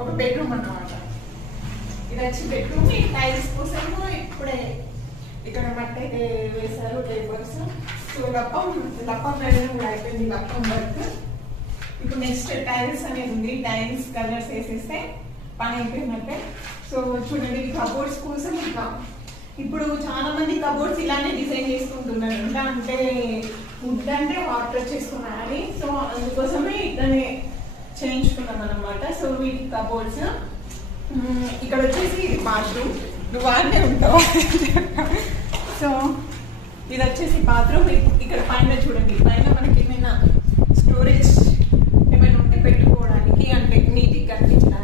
ఒక బెడ్రూమ్ అన్నమాట. ఇది వచ్చి బెడ్రూమ్. ఈ టైల్స్ కోసము ఇప్పుడే ఇక్కడ మట్టి అయితే వేశారు లేబర్స్. సో లప్పం వేయడం కూడా అయిపోయింది, లప్పం వర్క్. ఇప్పుడు నెక్స్ట్ టైల్స్ అనేది ఉంది. టైల్స్ కలర్స్ వేసేస్తే పని అయిపోయినట్టే. సో చూడండి కబోర్డ్స్ కోసం ఇంకా ఇప్పుడు చాలా మంది కబోర్డ్స్ ఇలానే డిజైన్ చేసుకుంటున్నారు. అంటే వుడ్ అంటే వాటర్ చేసుకున్నారని, సో అందుకోసమే ఇట్లానే చేయించుకున్నాం అనమాట. సో వీటి కబోర్డ్స్. ఇక్కడ వచ్చేసి బాత్రూమ్, నువ్వు వాడినే ఉంటావు. సో ఇది వచ్చేసి బాత్రూమ్. ఇక్కడ పైన చూడండి, పైన మనకి ఏమైనా స్టోరేజ్ ఏమైనా ఉంటే పెట్టుకోవడానికి, అంటే నీట్గా కనిపించడానికి